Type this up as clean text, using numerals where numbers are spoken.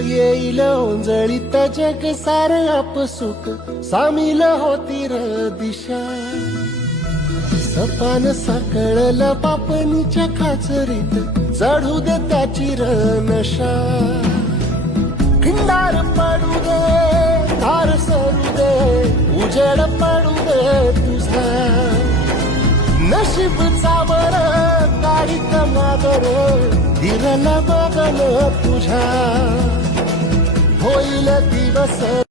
येईल ओंजळीत जग सार आपसुक सामील होती र दिशा सपान साकळलं पापणीच्या खाचरीत चढू दे त्याची र नशा खिंडार पडू दे धार सरू दे उजेड पडू दे तुझा नशीब चावर तारीख मागर दिरला बघल तुझ्या होईल दिवस